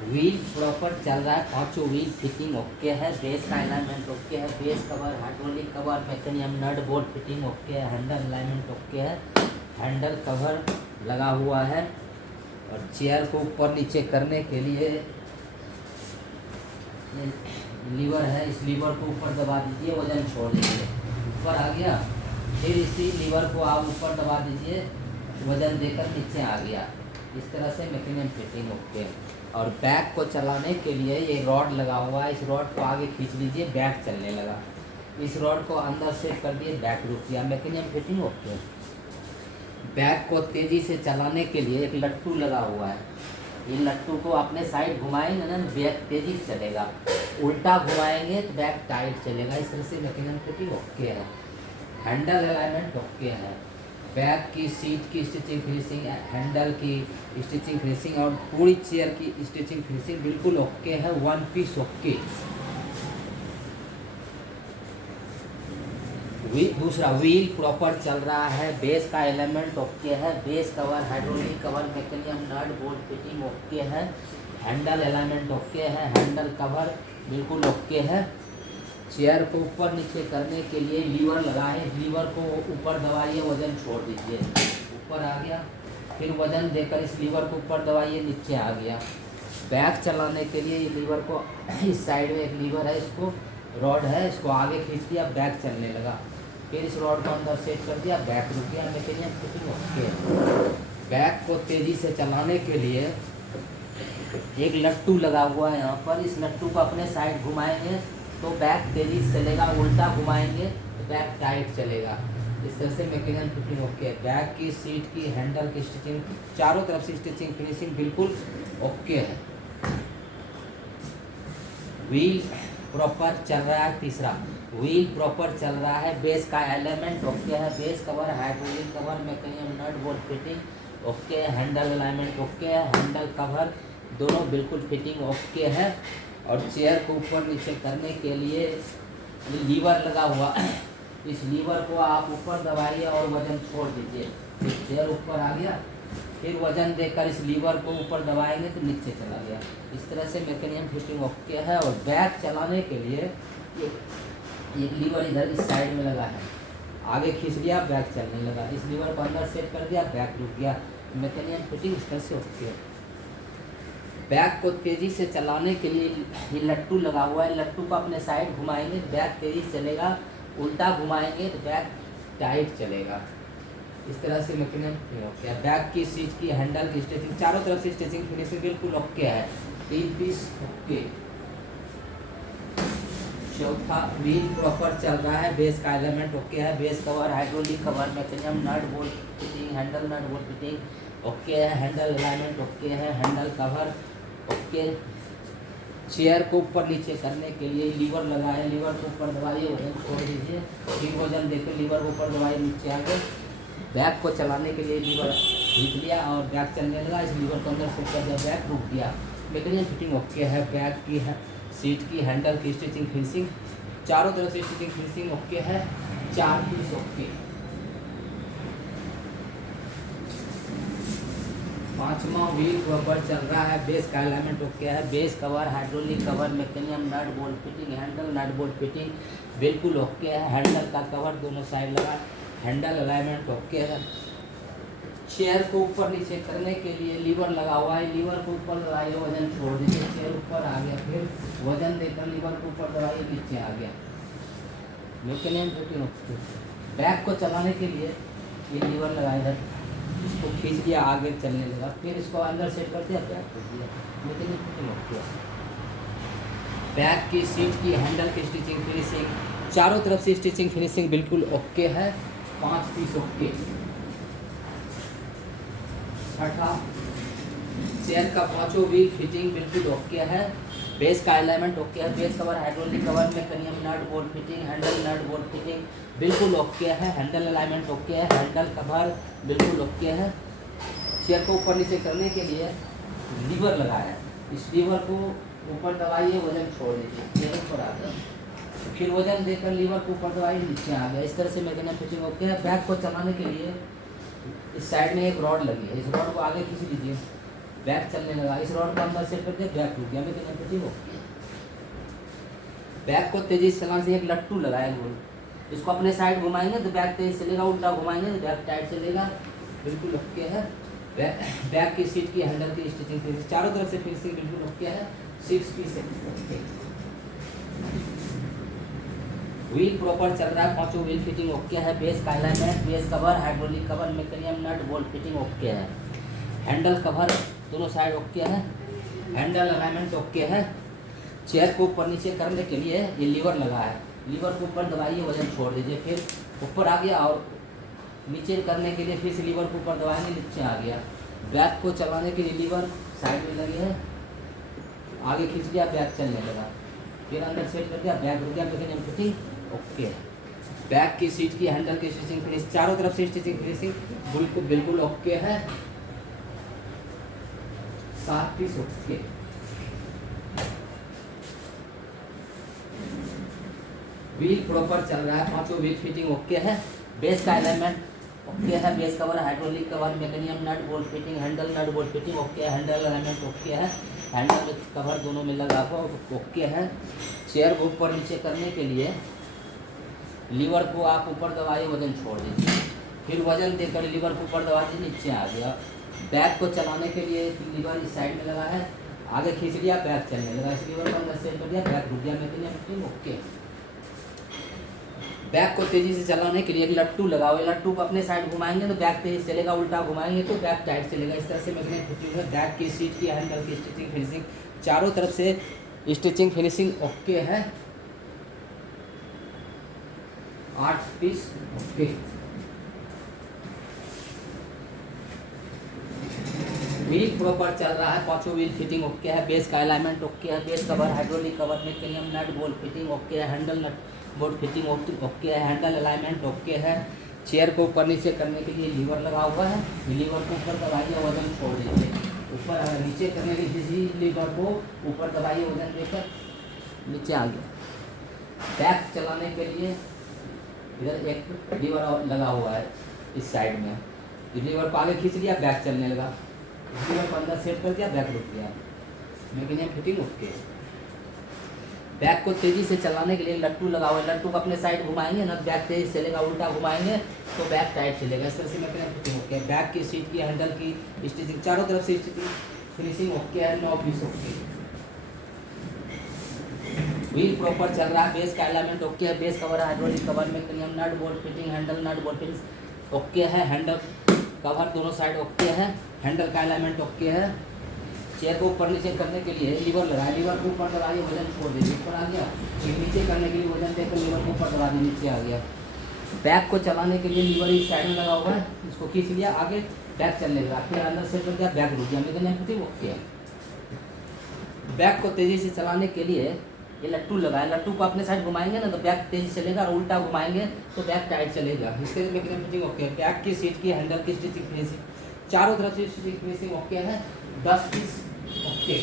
Wheel proper चल रहा है, पांचों व्हील फिटिंग ओके है, बेस का अलाइनमेंट ओके है, बेस कवर, हाइड्रोलिक कवर, मैकेनियम नट बोल्ट फिटिंग ओके है, हैंडल अलाइनमेंट ओके है, हैंडल कवर लगा हुआ है। और चेयर को ऊपर नीचे करने के लिए लीवर है, इस लीवर को ऊपर दबा दीजिए, वजन छोड़ दीजिए, ऊपर आ गया। फिर इसी लीवर को आप ऊपर दबा दीजिए, वजन देकर नीचे आ गया। इस तरह से मैकेनिज्म फिटिंग ओके। और बैक को चलाने के लिए ये रॉड लगा हुआ है, इस रॉड को आगे खींच लीजिए, बैक चलने लगा। इस रॉड को अंदर सेट कर दिए, बैक रुक गया, मैकेनिज्म फिटिंग ओके। बैक को तेज़ी से चलाने के लिए एक लट्टू लगा हुआ है, ये लट्टू को अपने साइड घुमाएंगे ना, बैक तेज़ी से चलेगा, उल्टा घुमाएंगे तो बैक टाइट चलेगा। इस तरह से मैकेनिज्म फिटिंग ओके है। हैंडल अलाइनमेंट ओके है, बैक की सीट की स्टिचिंग फिनिशिंग, हैंडल की स्टिचिंग फिनिशिंग और पूरी चेयर की स्टिचिंग फिनिशिंग बिल्कुल ओके है, वन पीस ओके। दूसरा व्हील प्रॉपर चल रहा है, बेस का एलिमेंट ओके है, base cover, hydraulic cover, mechanism nut bolt fitting okay है, हैंडल एलिमेंट ओके है, हैंडल कवर बिल्कुल ओके है। चेयर को ऊपर नीचे करने के लिए लीवर लगाएं, लीवर को ऊपर दबाइए, वजन छोड़ दीजिए, ऊपर आ गया। फिर वजन देकर इस लीवर को ऊपर दबाइए, नीचे आ गया। बैक चलाने के लिए ये लीवर को इस साइड में एक लीवर है, इसको रॉड है, इसको आगे खींच दिया, बैक चलने लगा। फिर इस रॉड को अंदर सेट कर दिया, बैक रुक गया, मैकेनिज्म फिटिंग ओके। बैक को तेज़ी से चलाने के लिए एक लट्टू लगा हुआ है यहाँ पर, इस लट्टू को अपने साइड घुमाएंगे तो बैक तेज़ी से चलेगा, उल्टा घुमाएंगे तो बैक टाइट चलेगा। इस तरह से मैकेनिज्म फिटिंग ओके। बैक की सीट की, हैंडल की स्टिचिंग, चारों तरफ से स्टिचिंग फिनिशिंग बिल्कुल ओके है। व्हील प्रॉपर चल रहा है। तीसरा व्हील प्रॉपर चल रहा है, बेस का एलिमेंट ओके है, base cover, hydraulic cover, mechanism nut bolt fitting okay है, हैंडल अलाइनमेंट ओके है, हैंडल कवर दोनों बिल्कुल फिटिंग ओके है। और चेयर को ऊपर नीचे करने के लिए लीवर लगा हुआ, इस लीवर को आप ऊपर दबाइए और वजन छोड़ दीजिए, फिर चेयर ऊपर आ गया। फिर वजन देकर इस लीवर को ऊपर दबाएंगे तो नीचे चला गया। इस तरह से मैकेनिज्म फिटिंग ओके है। और बैक चलाने के लिए एक लीवर इधर इस साइड में लगा है, आगे खींच दिया, बैक चलने लगा, इस लीवर को अंदर सेट कर दिया, बैक रुक गया, मैकेनिज्म फिटिंग इस तरह से ओके है। बैक को तेज़ी से चलाने के लिए ये लट्टू लगा हुआ है, लट्टू को अपने साइड घुमाएंगे तो बैक तेज़ी से चलेगा, उल्टा घुमाएंगे तो बैक टाइट चलेगा। इस तरह से मैकेनिज्म ओके है। बैक की सीट की, हैंडल की स्टिचिंग, चारों तरफ से स्टिचिंग फिनिशिंग बिल्कुल ओके है, 3 पीस ओके। चौथा व्हील प्रॉपर चल रहा है, बेस का एलिमेंट ओके है, base cover, hydraulic cover, mechanism nut bolt fitting, handle nut bolt fitting okay है, हैंडल अलाइनमेंट ओके है, हैंडल कवर ओके। चेयर को ऊपर नीचे करने के लिए लीवर लगा है, लीवर को ऊपर दबाइए, वजन छोड़ दीजिए, फिर वजन देकर लीवर को ऊपर दबाइए, नीचे आगे। बैक को चलाने के लिए लीवर खींच लिया और बैक चलने लगा, इस लीवर को अंदर सेट कर दिया, बैक रुक गया, मैकेनिज्म फिटिंग ओके है। बैक की है, सीट की, हैंडल की स्टिचिंग फिनिशिंग, चारों तरफ से स्टिचिंग फिनिशिंग ओके है, 4 पीस ओके। पांचवा व्हील प्रॉपर चल रहा है, बेस का एलिमेंट ओके है, base cover, hydraulic cover, mechanism nut bolt fitting, handle nut bolt fitting बिल्कुल ओके है, हैंडल का कवर दोनों साइड लगा, हैंडल अलाइनमेंट ओके है। चेयर को ऊपर नीचे करने के लिए लीवर लगा हुआ है, लीवर को ऊपर दबाइए, वजन छोड़ दीजिए, चेयर ऊपर आ गया, फिर वजन देकर लीवर को ऊपर दबाइए, नीचे आ गया, मैकेनिज्म फिटिंग ओके। बैक को चलाने के लिए ये लीवर लगा इधर, इसको खींच दिया, आगे चलने लगा, फिर इसको अंदर सेट कर दिया, बैक कर दिया, मैकेनिज्म फिटिंग ओके। बैक की सीट की, हैंडल की स्टिचिंग फिनिशिंग, चारों तरफ से स्टिचिंग फिनिशिंग बिल्कुल ओके है, 5 पीस ओके। छठा चेयर का पांचों व्हील फिटिंग बिल्कुल ओके है, बेस का एलिमेंट ओके है, base cover, hydraulic cover, mechanism nut bolt fitting, handle nut bolt fitting बिल्कुल ओके है, हैंडल अलाइनमेंट ओके है, हैंडल कवर बिल्कुल ओके है। चेयर को ऊपर नीचे करने के लिए लीवर लगाया है, इस लीवर को ऊपर दबाइए, वजन छोड़ दीजिए, चेयर ऊपर आ गया, फिर वजन देकर लीवर को ऊपर दबाइए, नीचे आ गया। इस तरह से मैकेनिज्म फिटिंग ओके है। बैक को चलाने के लिए इस साइड में एक रॉड लगी है, इस रॉड को आगे खींच लीजिए, बैक चलने लगा, इस रॉड को अंदर सेट कर दिया, बैक रुक गया, मैकेनिज्म फिटिंग ओके। बैक को तेजी से चलाने से एक लट्टू लगाया गोल, इसको अपने साइड घुमाएंगे तो बैक तेज चलेगा, उल्टा घुमाएंगे तो बैक टाइट चलेगा, बिल्कुल ओके है। बैक की सीट की हैंडल की स्टिचिंग चारों तरफ से फिनिशिंग बिल्कुल ओके है। 6 पीस ओके। व्हील प्रॉपर चल रहा है, पांचों व्हील फिटिंग ओके है। बेस का alignment, base cover, hydraulic cover, mechanism nut bolt fitting okay है। हैंडल कवर दोनों साइड ओके है। हैंडल अलाइनमेंट ओके है। चेयर को ऊपर नीचे करने के लिए ये लीवर लगा है, लीवर को ऊपर दबाइए, वजन छोड़ दीजिए, फिर ऊपर आ गया, और नीचे करने के लिए फिर से लीवर को ऊपर दबाएंगे, नीचे आ गया। बैक को चलाने के लिए लीवर साइड में लगी है, आगे खींच दिया, बैक चलने लगा, फिर अंदर सेट कर दिया, बैक रुक गया, मैकेनिज्म फिटिंग ओके है। बैक की सीट की हैंडल की स्टिचिंग फिनिश, चारों तरफ से स्टिचिंग फिनिशिंग बिल्कुल बिल्कुल ओके है। 7 पीस ओके। व्हील प्रॉपर चल रहा है, पांचों व्हील फिटिंग ओके है। बेस का अलाइनमेंट ओके है, base cover, hydraulic cover, mechanism nut bolt fitting, handle nut bolt fitting okay है। हैंडल अलाइनमेंट ओके है, हैंडल में कवर दोनों में लगा हुआ ओके है। चेयर को ऊपर नीचे करने के लिए लीवर को आप ऊपर दबाइए, वजन छोड़ दीजिए, फिर वजन देकर लीवर को ऊपर दबा दीजिए, नीचे आ गया। बैक को चलाने के लिए लीवर इस साइड में लगा है, आगे खींच लिया, बैक चलने लगा, इस लीवर को अंदर सेट कर दिया, बैक रुक गया, मैकेनिज्म फिटिंग ओके। बैक को तेजी से चलाने के लिए एक लट्टू लगाओ, लट्टू को अपने साइड घुमाएंगे तो बैक तेज चलेगा, उल्टा घुमाएंगे तो बैक टाइट चलेगा, इस तरह से मैकेनिज्म फिटिंग है। बैक की सीट की हैंडल की स्टिचिंग फिनिशिंग चारों तरफ से स्टिचिंग फिनिशिंग ओके है। 8 पीस ओके। व्हील प्रॉपर चल रहा है, पांचों व्हील फिटिंग ओके है। बेस का अलाइनमेंट ओके है, base cover, hydraulic cover, mechanism nut bolt fitting okay है। Handle nut bolt fitting okay है। हैंडल अलाइनमेंट ओके है। चेयर को ऊपर नीचे करने के लिए लीवर लगा हुआ है, लीवर को ऊपर दबाइए, वजन छोड़ दीजिए, ऊपर नीचे करने के लिए लीवर को ऊपर दबाइए, वजन देकर नीचे आ गया। बैक चलाने के लिए इधर एक लीवर लगा हुआ है इस साइड में, लीवर को आगे खींच लिया, बैक चलने लगा, लीवर को अंदर सेट कर दिया, बैक रुक गया, मैकेनिज्म फिटिंग ओके। बैक को तेजी से चलाने के लिए लट्टू लगा हुआ है, लट्टू को अपने साइड घुमाएंगे ना, बैक तेज चलेगा, उल्टा घुमाएंगे तो बैक टाइट चलेगा, इस तरह से मैकेनिज्म फिटिंग ओके। बैक की सीट की हैंडल की स्टिचिंग चारों तरफ से स्टिचिंग फिनिशिंग ओके है। 9 पीस ओके। व्हील प्रॉपर चल रहा है, बेस का अलाइनमेंट ओके है, base cover, hydraulic cover, mechanism nut bolt fitting, handle nut bolt fitting okay है। हैंडल कवर दोनों साइड ओके है। हैंडल का अलाइनमेंट ओके है। चेयर को ऊपर नीचे करने के लिए लीवर लगाए, लीवर को ऊपर दबाइए, वजन छोड़ दीजिए, ऊपर आ गया, फिर नीचे करने के लिए वजन देकर लीवर को ऊपर दबा दीजिए, नीचे आ गया। बैक को चलाने के लिए लीवर इस साइड में लगा हुआ है, इसको खींच लिया, आगे बैक चलने लगा, फिर अंदर से कर दिया, बैक रुक गया, मैकेनिज्म फिटिंग ओके। बैक को तेजी से चलाने के लिए ये लट्टू लगाए, लट्टू को अपने साइड घुमाएंगे ना तो बैक तेजी चलेगा, और उल्टा घुमाएंगे तो बैक टाइट चलेगा, इसके लिए मैकेनिज्म फिटिंग ओके। बैक की सीट की हैंडल की स्टिचिंग फिनिशिंग चारों तरफ से स्टिचिंग फिनिशिंग ओके है। 10 पीस ओके।